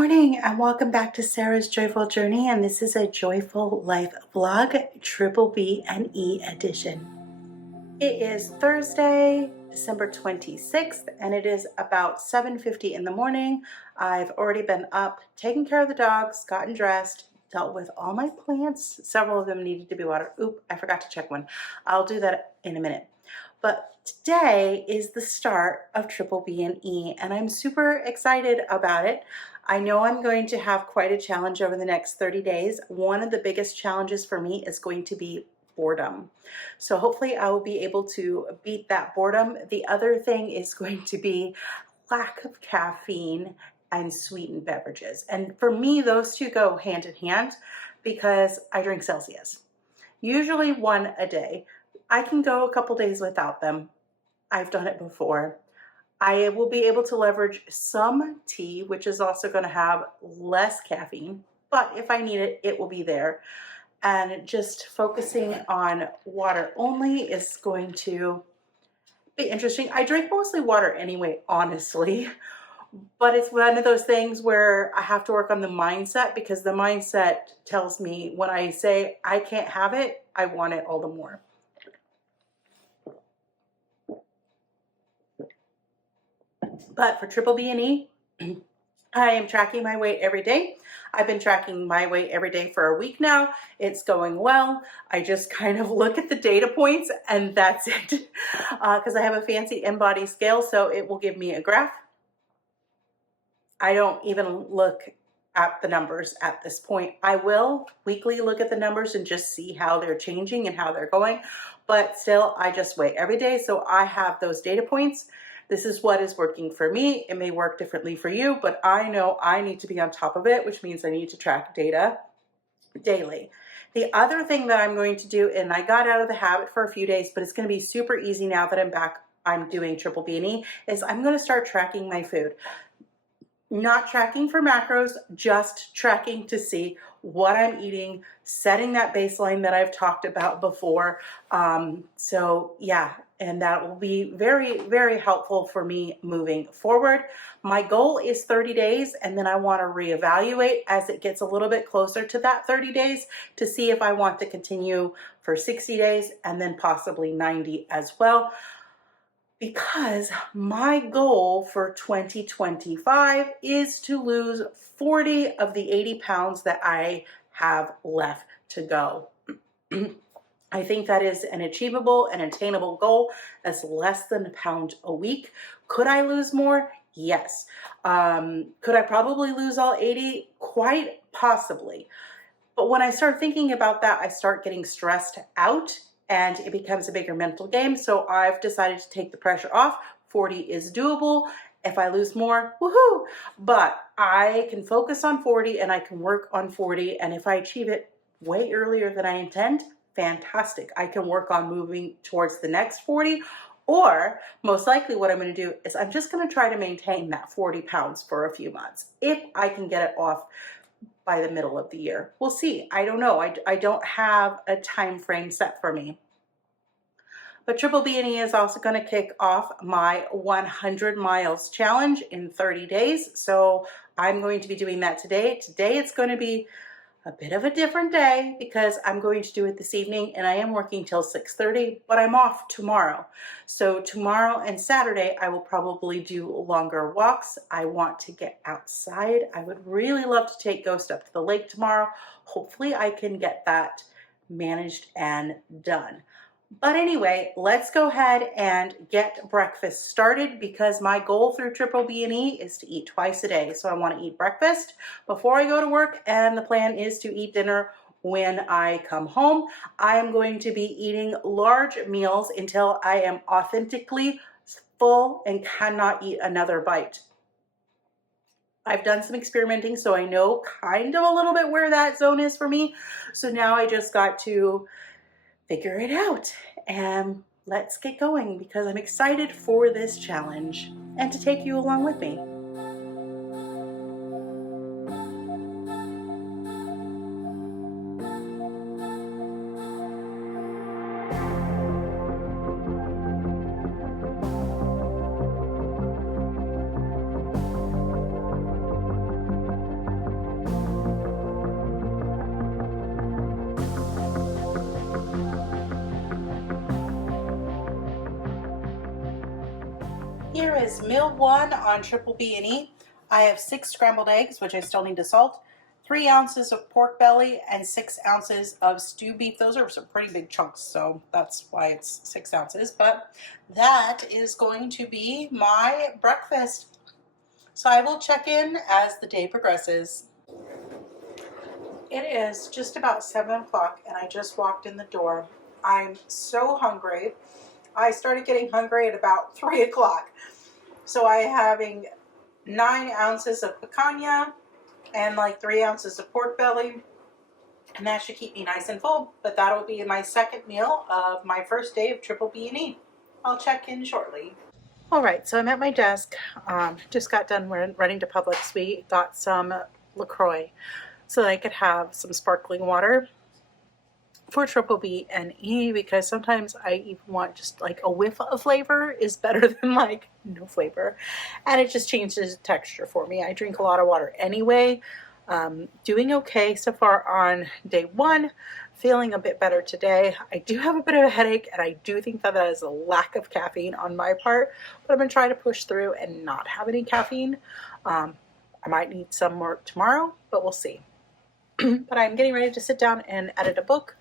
morning and welcome back to Sarah's Joyful Journey, and this is a Joyful Life vlog, Triple B and E edition. It is Thursday, December 26th, and it is about 7:50 in the morning. I've already been up, taking care of the dogs, gotten dressed, dealt with all my plants. Several of them needed to be watered. Oop, I forgot to check one. I'll do that in a minute. But today is the start of Triple B and E, and I'm super excited about it. I know I'm going to have quite a challenge over the next 30 days. One of the biggest challenges for me is going to be boredom. So hopefully I will be able to beat that boredom. The other thing is going to be lack of caffeine and sweetened beverages. And for me, those two go hand in hand because I drink Celsius, usually one a day. I can go a couple days without them. I've done it before. I will be able to leverage some tea, which is also going to have less caffeine, but if I need it, it will be there. And just focusing on water only is going to be interesting. I drink mostly water anyway, honestly, but it's one of those things where I have to work on the mindset, because the mindset tells me when I say I can't have it, I want it all the more. But for Triple B and E, I am tracking my weight every day. I've been tracking my weight every day for a week now. It's going well. I just kind of look at the data points and that's it. Because I have a fancy InBody scale, so it will give me a graph. I don't even look at the numbers at this point. I will weekly look at the numbers and just see how they're changing and how they're going. But still, I just weigh every day, so I have those data points. This is what is working for me. It may work differently for you, but I know I need to be on top of it, which means I need to track data daily. The other thing that I'm going to do, and I got out of the habit for a few days, but it's going to be super easy now that I'm back, I'm doing Triple B and E, is I'm going to start tracking my food. Not tracking for macros, just tracking to see what I'm eating, setting that baseline that I've talked about before. So yeah, and that will be very, very helpful for me moving forward. My goal is 30 days, and then I want to reevaluate as it gets a little bit closer to that 30 days to see if I want to continue for 60 days and then possibly 90 as well. Because my goal for 2025 is to lose 40 of the 80 pounds that I have left to go. I think that is an achievable and attainable goal. That's less than a pound a week. Could I lose more? Yes. Could I probably lose all 80? Quite possibly. But when I start thinking about that, I start getting stressed out and it becomes a bigger mental game. So I've decided to take the pressure off. 40 is doable. If I lose more, woohoo! But I can focus on 40 and I can work on 40. And if I achieve it way earlier than I intend, fantastic. I can work on moving towards the next 40. Or most likely what I'm going to do is I'm just going to try to maintain that 40 pounds for a few months. If I can get it off by the middle of the year. We'll see. I don't know. I don't have a time frame set for me. But Triple B and E is also going to kick off my 100 miles challenge in 30 days. So I'm going to be doing that today. Today it's going to be a bit of a different day because I'm going to do it this evening and I am working till 6:30, but I'm off tomorrow. So tomorrow and Saturday, I will probably do longer walks. I want to get outside. I would really love to take Ghost up to the lake tomorrow. Hopefully I can get that managed and done. But anyway, let's go ahead and get breakfast started because my goal through Triple B and E is to eat twice a day. So I want to eat breakfast before I go to work, and the plan is to eat dinner when I come home. I am going to be eating large meals until I am authentically full and cannot eat another bite. I've done some experimenting, so I know kind of a little bit where that zone is for me. So now I just got to figure it out and let's get going because I'm excited for this challenge and to take you along with me. Here is meal one on Triple B and E. I have 6 scrambled eggs, which I still need to salt, 3 ounces of pork belly, and 6 ounces of stewed beef. Those are some pretty big chunks, so that's why it's 6 ounces. But that is going to be my breakfast. So I will check in as the day progresses. It is just about 7 o'clock and I just walked in the door. I'm so hungry. I started getting hungry at about 3 o'clock. So I am having 9 ounces of picanha and like 3 ounces of pork belly. And that should keep me nice and full. But that'll be my second meal of my first day of Triple B and E. I'll check in shortly. All right, so I'm at my desk. Just got done running to Publix. We got some LaCroix so that I could have some sparkling water for Triple B and E, because sometimes I even want just like a whiff of flavor is better than like no flavor, and it just changes the texture for me. I drink a lot of water anyway. Doing okay so far on day 1, feeling a bit better today. I do have a bit of a headache, and I do think that is a lack of caffeine on my part, but I'm going to try to push through and not have any caffeine. I might need some more tomorrow, but we'll see. But I'm getting ready to sit down and edit a book,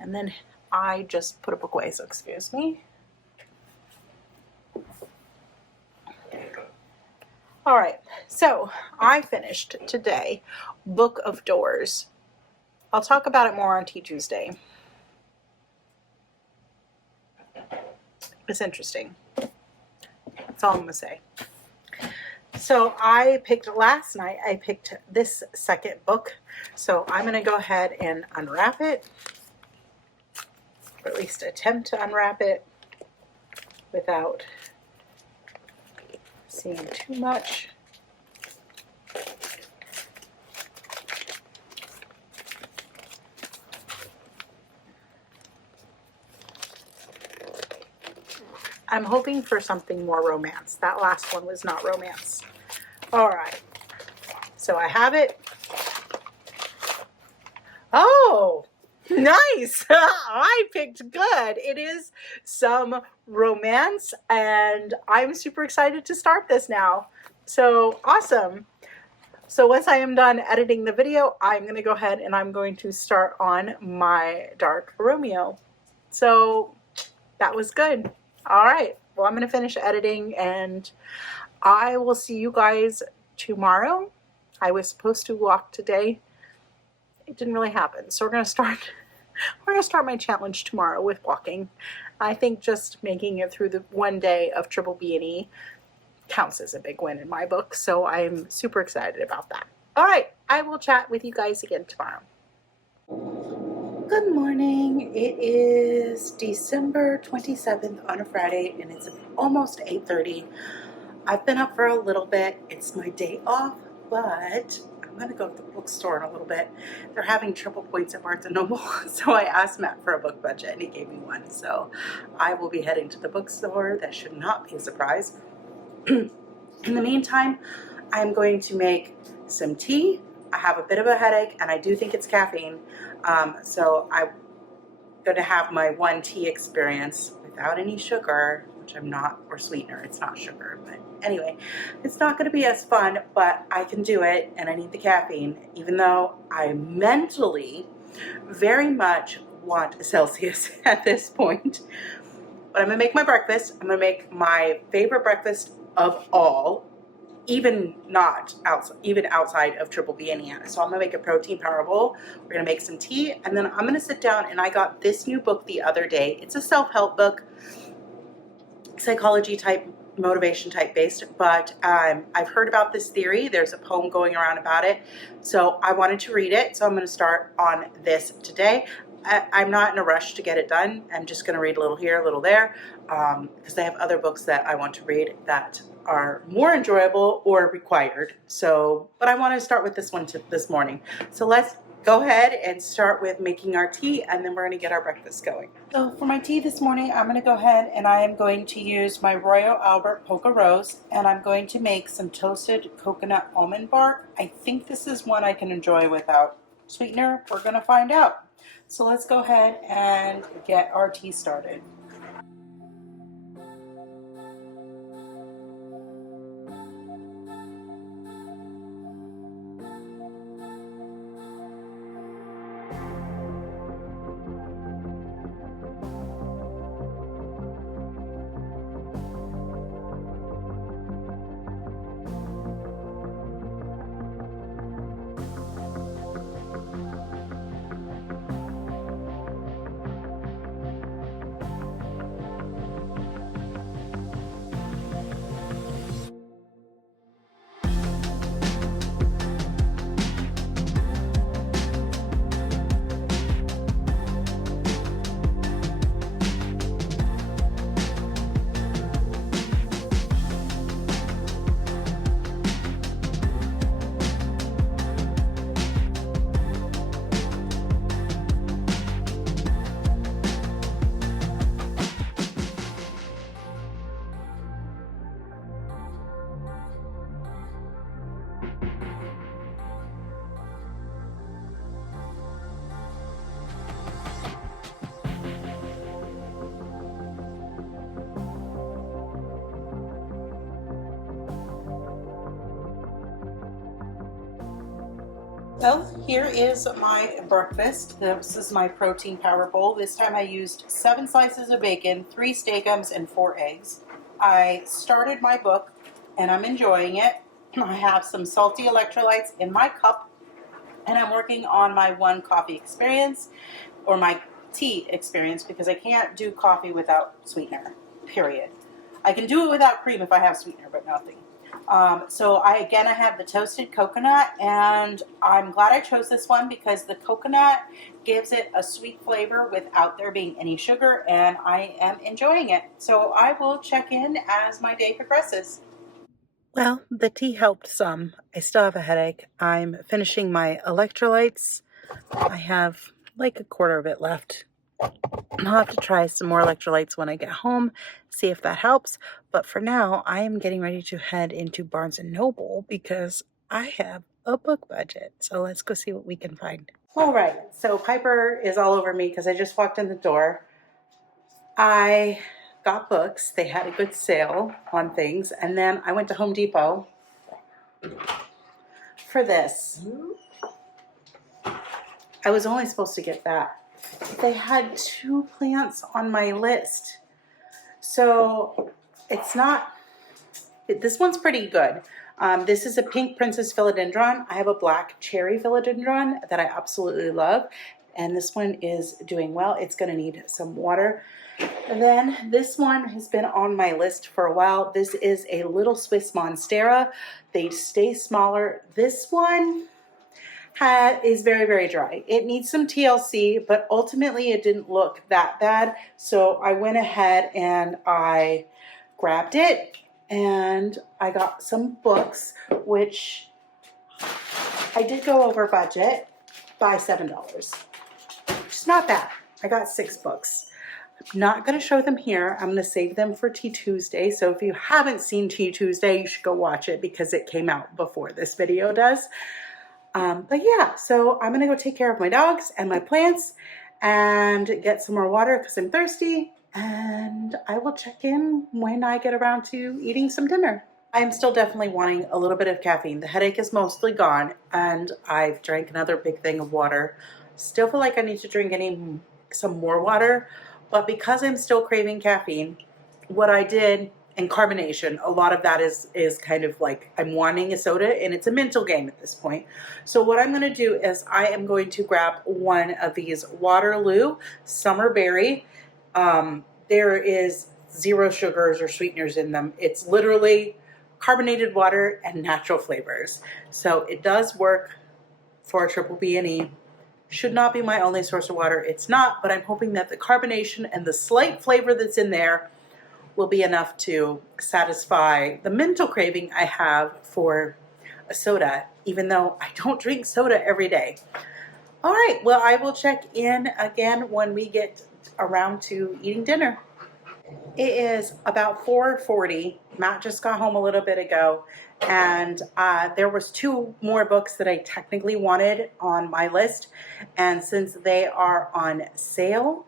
and then I just put a book away, so excuse me. All right, so I finished today Book of Doors. I'll talk about it more on Tea Tuesday. It's interesting. That's all I'm going to say. So last night I picked this second book. So I'm going to go ahead and unwrap it, or at least attempt to unwrap it without seeing too much. I'm hoping for something more romance. That last one was not romance. All right, so I have it. Oh, nice. I picked good. It is some romance, and I'm super excited to start this now. So awesome. So once I am done editing the video, I'm going to go ahead and I'm going to start on my Dark Romeo. So that was good. All right. Well, I'm going to finish editing, and I will see you guys tomorrow. I was supposed to walk today. It didn't really happen. So we're going to start my challenge tomorrow with walking. I think just making it through the one day of Triple B and E counts as a big win in my book. So I'm super excited about that. All right. I will chat with you guys again tomorrow. Good morning. It is December 27th on a Friday, and it's almost 8:30. I've been up for a little bit. It's my day off, but I'm going to go to the bookstore in a little bit. They're having triple points at Barnes & Noble, so I asked Matt for a book budget, and he gave me one. So I will be heading to the bookstore. That should not be a surprise. In the meantime, I'm going to make some tea. I have a bit of a headache, and I do think it's caffeine. So I'm going to have my one tea experience without any sugar, which I'm not, or sweetener. It's not sugar, but anyway, it's not going to be as fun, but I can do it, and I need the caffeine, even though I mentally very much want a Celsius at this point. But I'm going to make my breakfast. I'm going to make my favorite breakfast of all, even outside of Triple B and E. So I'm gonna make a protein power bowl. We're gonna make some tea, and then I'm gonna sit down, and I got this new book the other day. It's a self-help book, psychology type, motivation type based, but I've heard about this theory. There's a poem going around about it, so I wanted to read it. So I'm gonna start on this today. I'm not in a rush to get it done. I'm just gonna read a little here, a little there, because I have other books that I want to read that are more enjoyable or required. So, but I want to start with this one this morning. So let's go ahead and start with making our tea, and then we're going to get our breakfast going. So for my tea this morning, I'm going to go ahead and I am going to use my Royal Albert Polka Rose, and I'm going to make some toasted coconut almond bark. I think this is one I can enjoy without sweetener. We're going to find out. So let's go ahead and get our tea started. Well, here is my breakfast. This is my protein power bowl. This time I used 7 slices of bacon, 3 steakums, and 4 eggs. I started my book and I'm enjoying it. I have some salty electrolytes in my cup and I'm working on my 1 coffee experience, or my tea experience, because I can't do coffee without sweetener, period. I can do it without cream if I have sweetener, but nothing. So I have the toasted coconut, and I'm glad I chose this one because the coconut gives it a sweet flavor without there being any sugar, and I am enjoying it. So I will check in as my day progresses. Well, the tea helped some. I still have a headache. I'm finishing my electrolytes. I have like a quarter of it left. I'll have to try some more electrolytes when I get home, see if that helps. But for now, I am getting ready to head into Barnes & Noble because I have a book budget. So let's go see what we can find. All right, so Piper is all over me because I just walked in the door. I got books. They had a good sale on things. And then I went to Home Depot for this. I was only supposed to get that. They had 2 plants on my list. So it's not, this one's pretty good. This is a pink princess philodendron. I have a black cherry philodendron that I absolutely love. And this one is doing well. It's going to need some water. And then this one has been on my list for a while. This is a little Swiss Monstera. They stay smaller. This one is very, very dry. It needs some TLC, but ultimately it didn't look that bad. So I went ahead and I grabbed it and I got some books, which I did go over budget by $7, which is not bad. I got 6 books. I'm not going to show them here. I'm going to save them for Tea Tuesday. So if you haven't seen Tea Tuesday, you should go watch it because it came out before this video does. But yeah, so I'm gonna go take care of my dogs and my plants and get some more water because I'm thirsty, and I will check in when I get around to eating some dinner. I'm still definitely wanting a little bit of caffeine. The headache is mostly gone and I've drank another big thing of water. Still feel like I need to drink some more water, but because I'm still craving caffeine, what I did, and carbonation, a lot of that is kind of like I'm wanting a soda, and it's a mental game at this point. So what I'm going to do is I am going to grab one of these Waterloo Summer Berry. There is 0 sugars or sweeteners in them. It's literally carbonated water and natural flavors. So it does work for a triple B and E. Should not be my only source of water. It's not, but I'm hoping that the carbonation and the slight flavor that's in there will be enough to satisfy the mental craving I have for a soda, even though I don't drink soda every day. All right, well, I will check in again when we get around to eating dinner. It is about 4:40. Matt just got home a little bit ago, and there was 2 more books that I technically wanted on my list, and since they are on sale,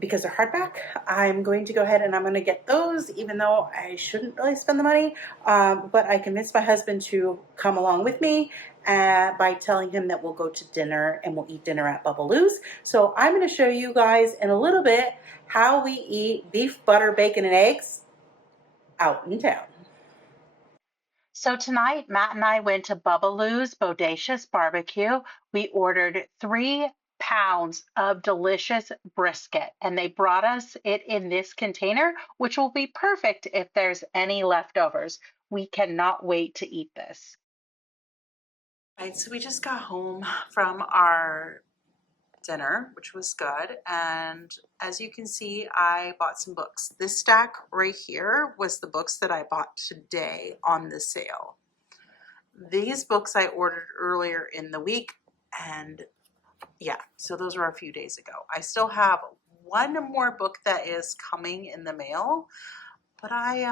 because they're hardback, I'm going to go ahead and I'm going to get those, even though I shouldn't really spend the money. But I convinced my husband to come along with me by telling him that we'll go to dinner and we'll eat dinner at Bubbaloo's. So I'm going to show you guys in a little bit how we eat beef, butter, bacon, and eggs out in town. So tonight, Matt and I went to Bubbaloo's Bodacious Barbecue. We ordered 3 pounds of delicious brisket, and they brought us it in this container, which will be perfect if there's any leftovers. We cannot wait to eat this. All right, so we just got home from our dinner, which was good, and as you can see, I bought some books. This stack right here was the books that I bought today on the sale. These books I ordered earlier in the week, and yeah, so those were a few days ago. I still have 1 more book that is coming in the mail, but I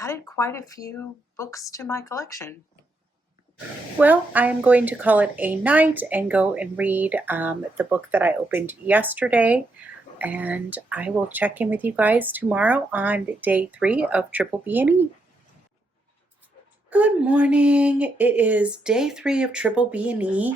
added quite a few books to my collection. Well, I'm going to call it a night and go and read the book that I opened yesterday, and I will check in with you guys tomorrow on day 3 of Triple B&E. Good morning. It is day 3 of Triple B&E,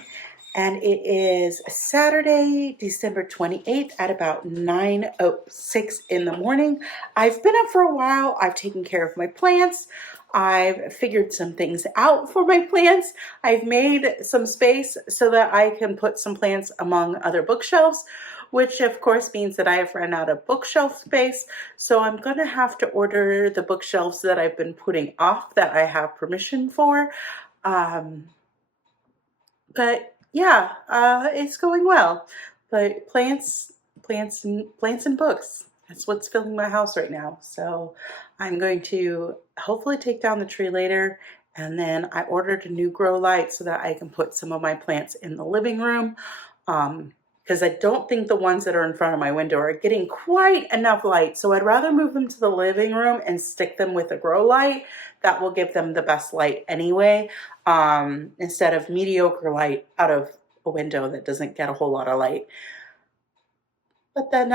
and it is Saturday, December 28th at about 9:06 in the morning. I've been up for a while. I've taken care of my plants. I've figured some things out for my plants. I've made some space so that I can put some plants among other bookshelves, which of course means that I have run out of bookshelf space. So I'm going to have to order the bookshelves that I've been putting off that I have permission for. But yeah, it's going well. But plants and books. That's what's filling my house right now. So I'm going to hopefully take down the tree later. And then I ordered a new grow light so that I can put some of my plants in the living room. Because I don't think the ones that are in front of my window are getting quite enough light. So I'd rather move them to the living room and stick them with a grow light. That will give them the best light anyway, instead of mediocre light out of a window that doesn't get a whole lot of light. But then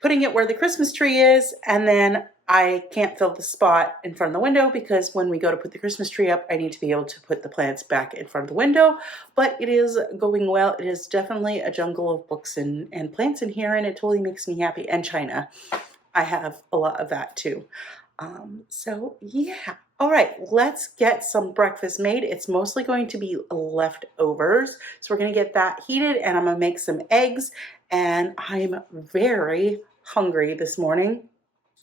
putting it where the Christmas tree is, and then I can't fill the spot in front of the window because when we go to put the Christmas tree up, I need to be able to put the plants back in front of the window. But it is going well. It is definitely a jungle of books and plants in here, and it totally makes me happy. And china. I have a lot of that too. So yeah. All right, let's get some breakfast made. It's mostly going to be leftovers. So we're going to get that heated, and I'm going to make some eggs. And I'm very hungry this morning.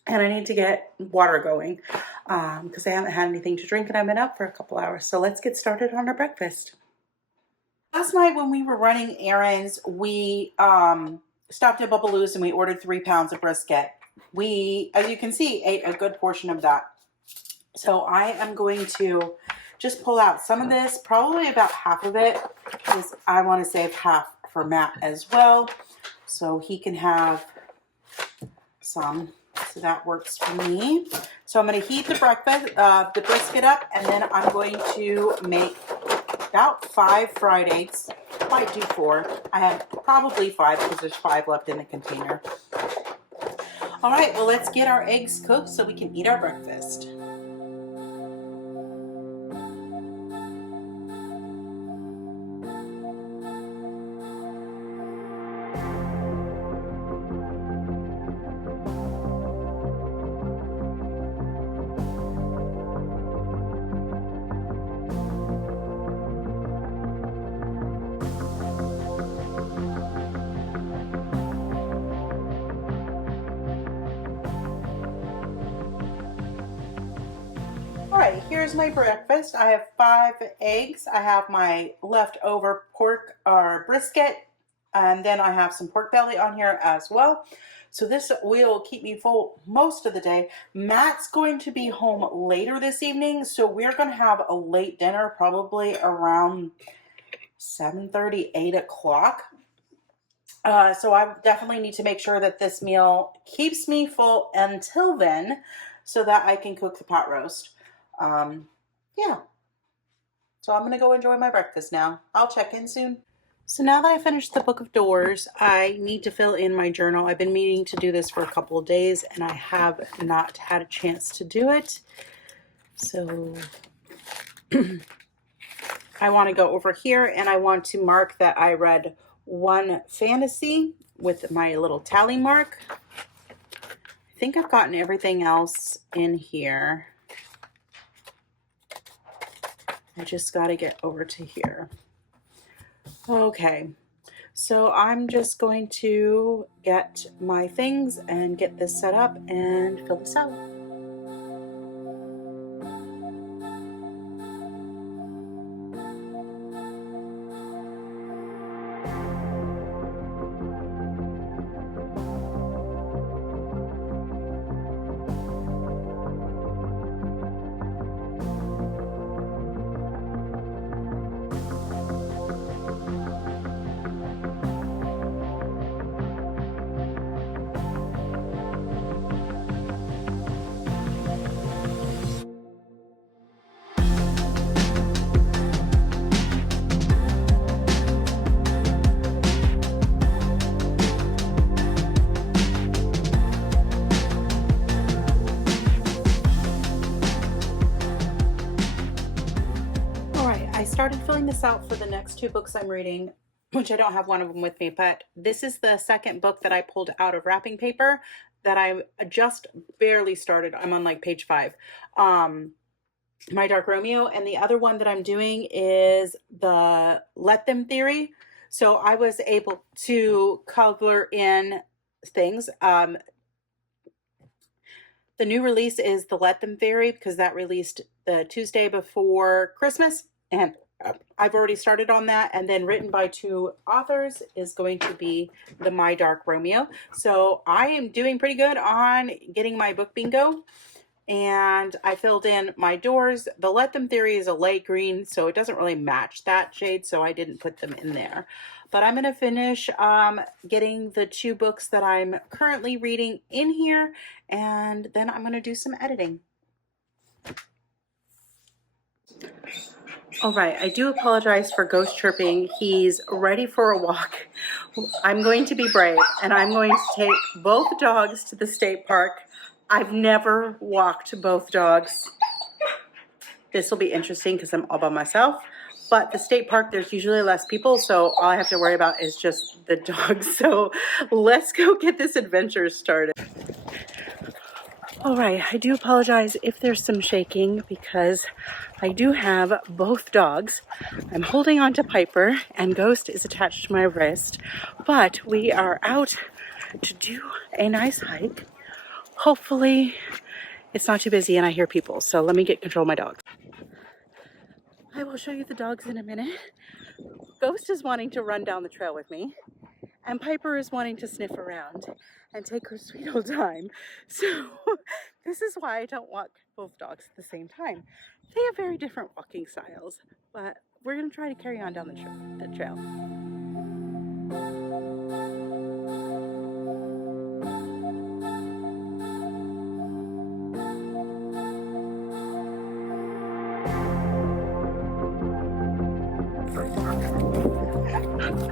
And I need to get water going because I haven't had anything to drink and I've been up for a couple hours. So let's get started on our breakfast. Last night when we were running errands, we stopped at Bubbaloo's and we ordered 3 pounds of brisket. We, as you can see, ate a good portion of that. So I am going to just pull out some of this, probably about half of it, because I want to save half for Matt as well, so he can have some. So that works for me. So I'm going to heat the brisket up, and then I'm going to make about 5 fried eggs. Might do 4. I have probably 5 because there's 5 left in the container. All right, well, let's get our eggs cooked so we can eat our breakfast. All right, here's my breakfast. I have 5 eggs. I have my leftover pork or brisket, and then I have some pork belly on here as well. So this will keep me full most of the day. Matt's going to be home later this evening, so we're going to have a late dinner, probably around 7:30, 8 o'clock. So I definitely need to make sure that this meal keeps me full until then so that I can cook the pot roast. Yeah. So I'm going to go enjoy my breakfast now. I'll check in soon. So now that I finished the book of doors, I need to fill in my journal. I've been meaning to do this for a couple of days and I have not had a chance to do it. So I want to go over here and I want to mark that I read 1 fantasy with my little tally mark. I think I've gotten everything else in here. I just got to get over to here. Okay, so I'm just going to get my things and get this set up and fill this out. started filling this out for the next 2 books I'm reading, which I don't have one of them with me, but this is the second book that I pulled out of wrapping paper that I just barely started. I'm on like page 5. My Dark Romeo, and the other one that I'm doing is the Let Them theory. So I was able to color in things. The new release is the Let Them theory because that released the Tuesday before Christmas, and I've already started on that. And then written by 2 authors is going to be the My Dark Romeo. So I am doing pretty good on getting my book bingo. And I filled in my doors. The Let Them theory is a light green, so it doesn't really match that shade, so I didn't put them in there. But I'm going to finish getting the 2 books that I'm currently reading in here, and then I'm going to do some editing. All right, I do apologize for Ghost chirping. He's ready for a walk. I'm going to be brave, and I'm going to take both dogs to the state park. I've never walked both dogs. This will be interesting because I'm all by myself. But the state park, there's usually less people, so all I have to worry about is just the dogs. So let's go get this adventure started. All right, I do apologize if there's some shaking because I do have both dogs. I'm holding on to Piper and Ghost is attached to my wrist, but we are out to do a nice hike. Hopefully it's not too busy and I hear people, so let me get control of my dogs. I will show you the dogs in a minute. Ghost is wanting to run down the trail with me, and Piper is wanting to sniff around and take her sweet old time. So this is why I don't walk both dogs at the same time. They have very different walking styles, but we're going to try to carry on down the trail.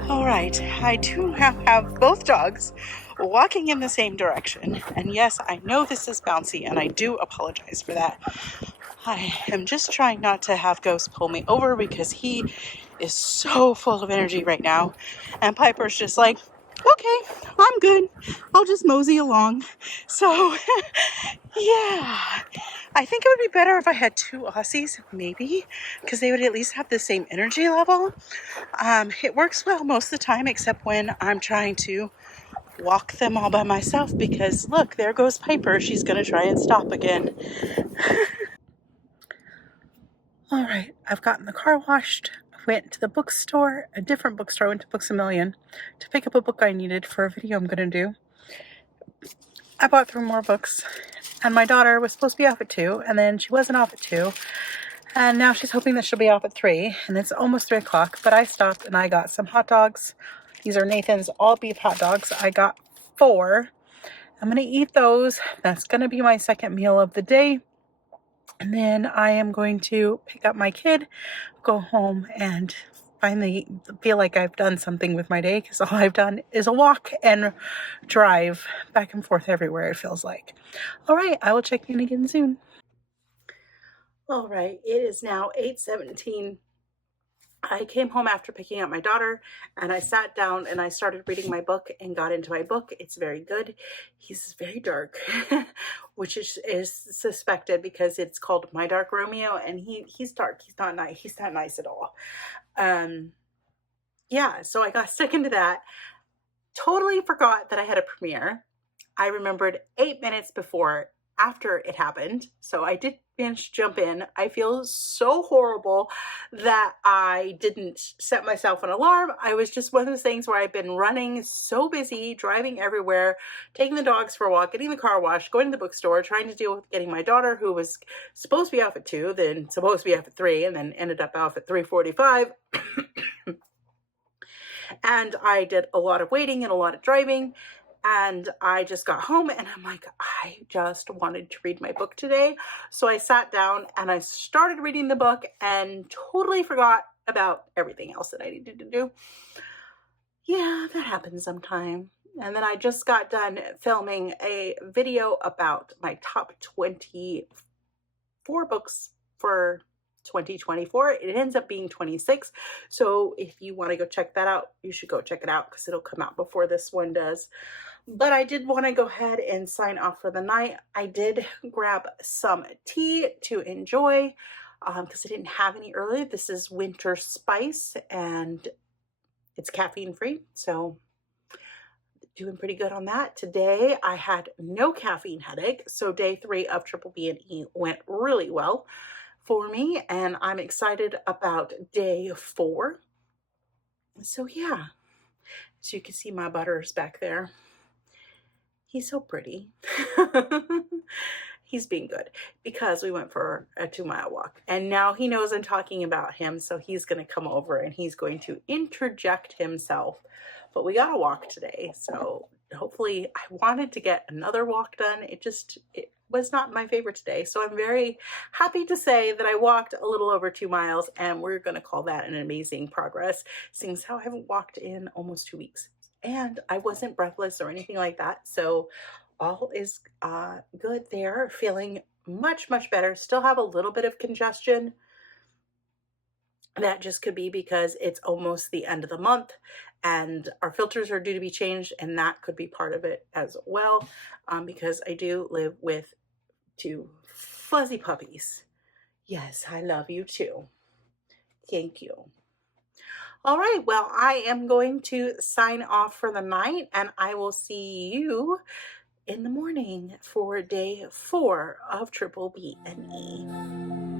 All right, I do now have both dogs walking in the same direction. And yes, I know this is bouncy and I do apologize for that. I am just trying not to have Ghost pull me over because he is so full of energy right now. And Piper's just like, okay, I'm good. I'll just mosey along. So yeah, I think it would be better if I had 2 Aussies, maybe, because they would at least have the same energy level. It works well most of the time, except when I'm trying to walk them all by myself because look, there goes Piper. She's going to try and stop again. All right, I've gotten the car washed. I went to the bookstore, a different bookstore. I went to Books A Million to pick up a book I needed for a video I'm going to do. I bought 3 more books, and my daughter was supposed to be off at 2, and then she wasn't off at 2. And now she's hoping that she'll be off at 3, and it's almost 3 o'clock, but I stopped and I got some hot dogs. These are Nathan's all beef hot dogs. I got 4. I'm going to eat those. That's going to be my second meal of the day. And then I am going to pick up my kid, go home, and finally feel like I've done something with my day because all I've done is a walk and drive back and forth everywhere, it feels like. All right, I will check in again soon. All right, it is now 8:17. I came home after picking up my daughter and I sat down and I started reading my book and got into my book. It's very good. He's very dark, which is suspected because it's called My Dark Romeo, and he's dark. He's not nice. He's not nice at all. Yeah, so I got stuck into that. Totally forgot that I had a premiere. I remembered 8 minutes after it happened. So I did manage to jump in. I feel so horrible that I didn't set myself an alarm. I was just one of those things where I've been running so busy, driving everywhere, taking the dogs for a walk, getting the car washed, going to the bookstore, trying to deal with getting my daughter, who was supposed to be off at 2, then supposed to be off at 3, and then ended up off at 3:45. And I did a lot of waiting and a lot of driving. And I just got home and I'm like, I just wanted to read my book today. So I sat down and I started reading the book and totally forgot about everything else that I needed to do. Yeah, that happens sometime. And then I just got done filming a video about my top 24 books for 2024. It ends up being 26. So if you want to go check that out, you should go check it out because it'll come out before this one does. But I did want to go ahead and sign off for the night. I did grab some tea to enjoy because I didn't have any earlier. This is Winter Spice and it's caffeine free. So doing pretty good on that. Today I had no caffeine headache. So day 3 of Triple B and E went really well for me. And I'm excited about day 4. So yeah, so you can see my butters back there. He's so pretty. He's being good because we went for a 2-mile walk and now he knows I'm talking about him. So he's going to come over and he's going to interject himself, but we got to walk today. So hopefully I wanted to get another walk done. It was not my favorite today. So I'm very happy to say that I walked a little over 2 miles and we're going to call that an amazing progress, seeing as how I haven't walked in almost 2 weeks. And I wasn't breathless or anything like that. So all is good there. Feeling much, much better. Still have a little bit of congestion. That just could be because it's almost the end of the month and our filters are due to be changed. And that could be part of it as well. Because I do live with 2 fuzzy puppies. Yes, I love you too. Thank you. All right, well, I am going to sign off for the night and I will see you in the morning for day 4 of Triple B and E.